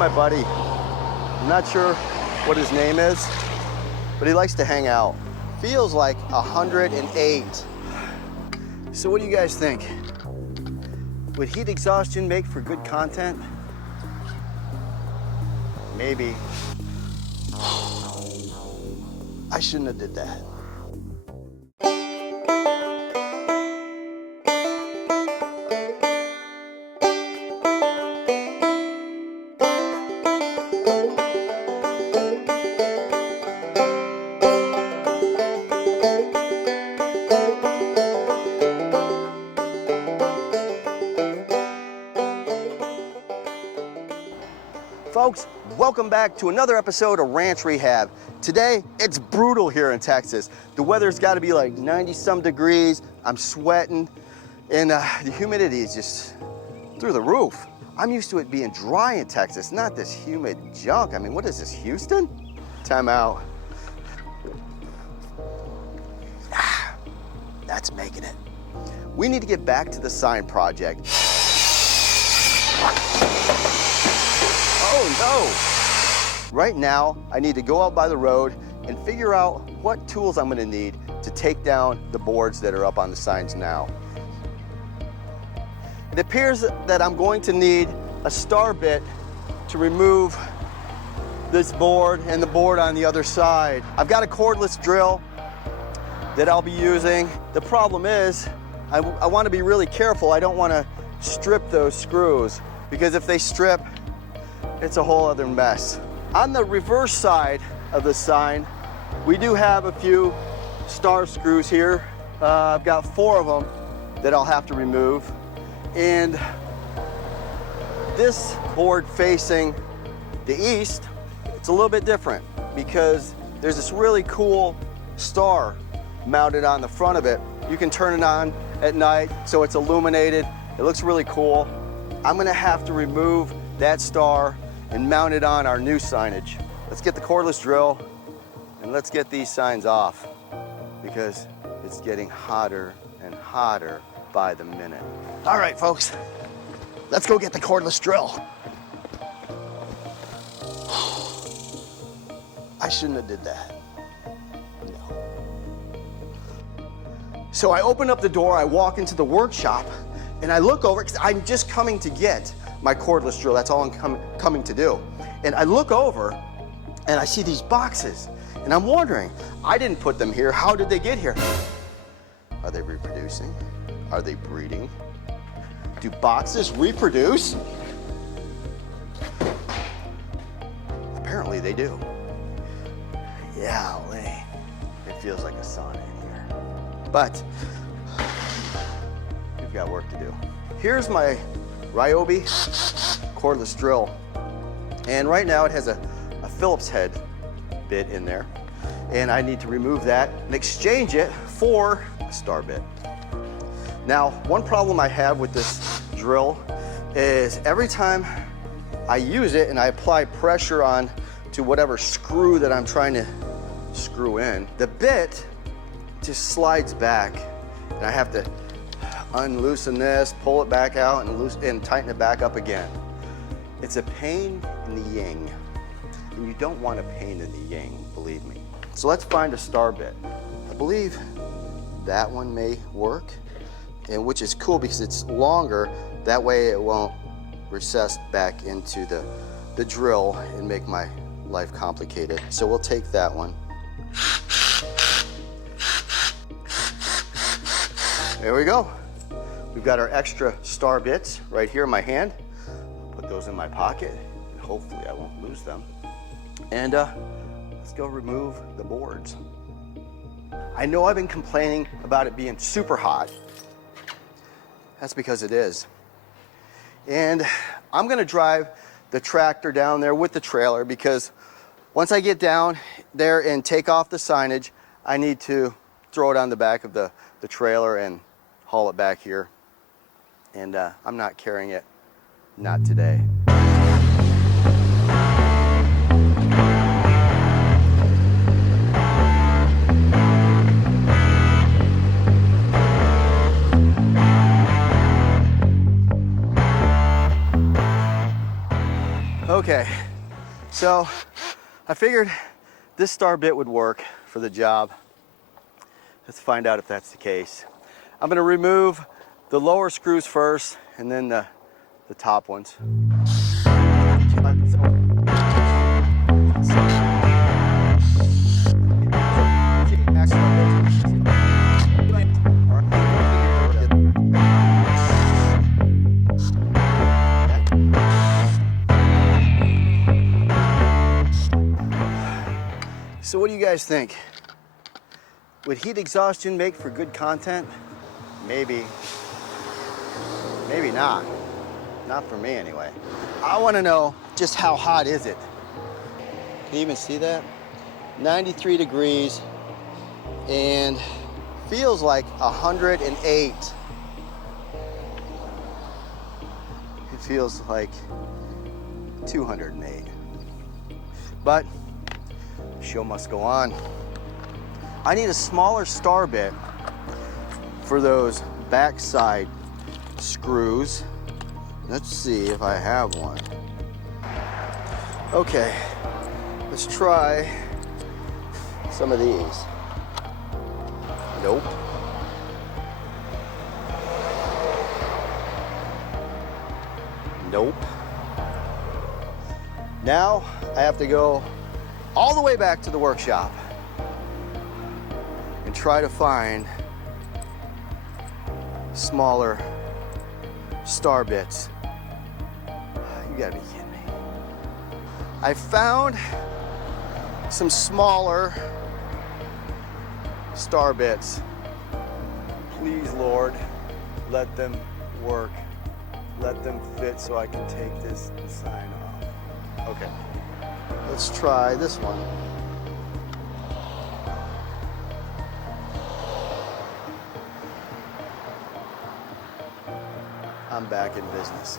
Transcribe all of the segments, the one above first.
my buddy. I'm not sure what his name is, but he likes to hang out. Feels like 108. So what do you guys think? Would heat exhaustion make for good content? Maybe. I shouldn't have did that. Folks, welcome back to another episode of Ranch Rehab. Today, it's brutal here in Texas. The weather's got to be like 90-some degrees. I'm sweating, and the humidity is just through the roof. I'm used to it being dry in Texas, not this humid junk. I mean, what is this, Houston? Time out. That's making it. We need to get back to the sign project. Oh no! Right now, I need to go out by the road and figure out what tools I'm gonna need to take down the boards that are up on the signs now. It appears that I'm going to need a star bit to remove this board and the board on the other side. I've got a cordless drill that I'll be using. The problem is, I want to be really careful. I don't want to strip those screws, because if they strip, it's a whole other mess. On the reverse side of the sign, we do have a few star screws here. I've got 4 of them that I'll have to remove. And this board facing the east, it's a little bit different because there's this really cool star mounted on the front of it. You can turn it on at night so it's illuminated. It looks really cool. I'm gonna have to remove that star and mount it on our new signage. Let's get the cordless drill and let's get these signs off, because it's getting hotter and hotter by the minute. All right, folks, let's go get the cordless drill. I shouldn't have did that. No. So I open up the door, I walk into the workshop, and I look over, because I'm just coming to get my cordless drill. That's all I'm coming to do. And I look over and I see these boxes, and I'm wondering, I didn't put them here. How did they get here? Are they reproducing? Are they breeding? Do boxes reproduce? Apparently they do. Yeah, it feels like a sauna in here. But we've got work to do. Here's my Ryobi cordless drill, and right now it has a Phillips head bit in there, and I need to remove that and exchange it for a star bit. Now, one problem I have with this drill is every time I use it and I apply pressure on to whatever screw that I'm trying to screw in, the bit just slides back, and I have to unloosen this, pull it back out, and tighten it back up again. It's a pain in the yin, and you don't want a pain in the yin, believe me. So let's find a star bit. I believe that one may work, and which is cool because it's longer. That way it won't recess back into the drill and make my life complicated. So we'll take that one. There we go. We've got our extra star bits right here in my hand. Put those in my pocket, and hopefully I won't lose them. And let's go remove the boards. I know I've been complaining about it being super hot. That's because it is. And I'm gonna drive the tractor down there with the trailer, because once I get down there and take off the signage, I need to throw it on the back of the trailer and haul it back here. And I'm not carrying it, not today. Okay, so I figured this star bit would work for the job. Let's find out if that's the case. I'm gonna remove the lower screws first and then the top ones. So what do you guys think? Would heat exhaustion make for good content? Maybe. Maybe not. Not for me anyway. I want to know just how hot is it? Can you even see that? 93 degrees and feels like 108. It feels like 208. But show must go on. I need a smaller star bit for those backside screws. Let's see if I have one. Okay, let's try some of these. Nope. Nope. Now I have to go all the way back to the workshop and try to find smaller star bits. You gotta be kidding me. I found some smaller star bits. Please, Lord, let them work. Let them fit so I can take this sign off. Okay, let's try this one. I'm back in business.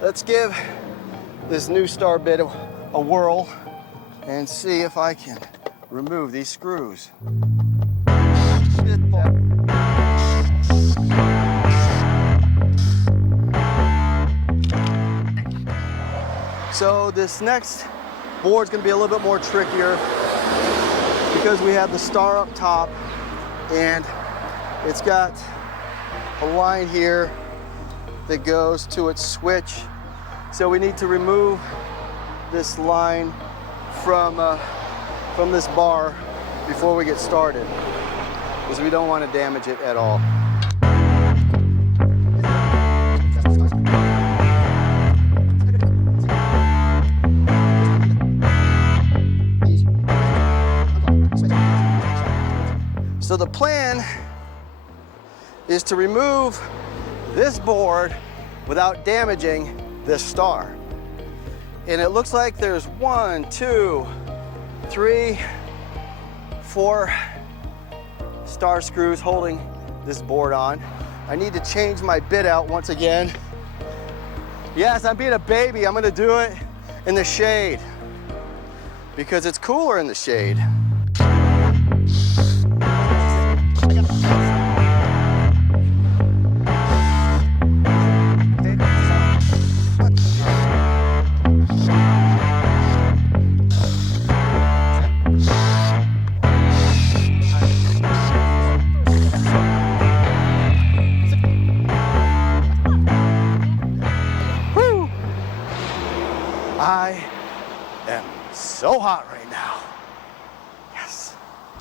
Let's give this new star bit a whirl and see if I can remove these screws. So this next board's gonna be a little bit more trickier because we have the star up top and it's got a line here that goes to its switch. So we need to remove this line from this bar before we get started because we don't want to damage it at all. So the plan is to remove this board without damaging this star. And it looks like there's 1, 2, 3, 4 star screws holding this board on. I need to change my bit out once again. Yes, I'm being a baby. I'm gonna do it in the shade because it's cooler in the shade. I am so hot right now. Yes.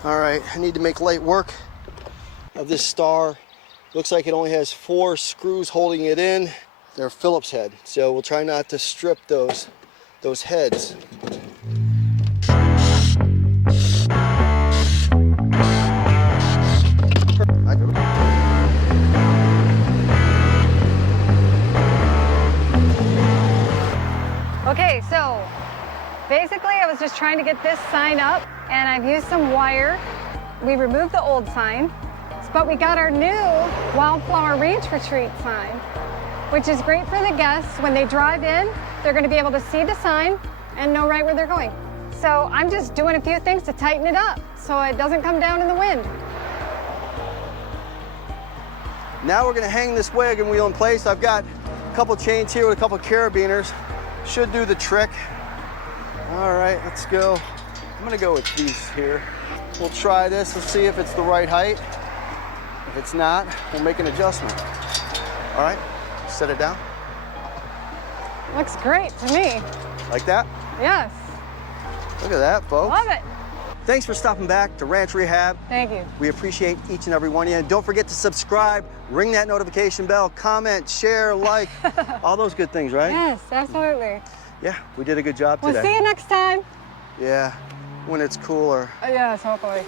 All right, I need to make light work of this star. Looks like it only has 4 screws holding it in. They're Phillips head, so we'll try not to strip those heads. Okay, so basically I was just trying to get this sign up and I've used some wire. We removed the old sign, but we got our new Wildflower Ranch Retreat sign, which is great for the guests. When they drive in, they're gonna be able to see the sign and know right where they're going. So I'm just doing a few things to tighten it up so it doesn't come down in the wind. Now we're gonna hang this wagon wheel in place. I've got a couple chains here with a couple carabiners. Should do the trick. All right, let's go. I'm gonna go with these here. We'll try this and see if it's the right height. If it's not, we'll make an adjustment. All right, set it down. Looks great to me. Like that? Yes. Look at that, folks. Love it. Thanks for stopping back to Ranch Rehab. Thank you. We appreciate each and every one of you. And don't forget to subscribe, ring that notification bell, comment, share, like, all those good things, right? Yes, absolutely. Yeah, we did a good job We'll today. see you next time. Yeah, when it's cooler. Yes, hopefully.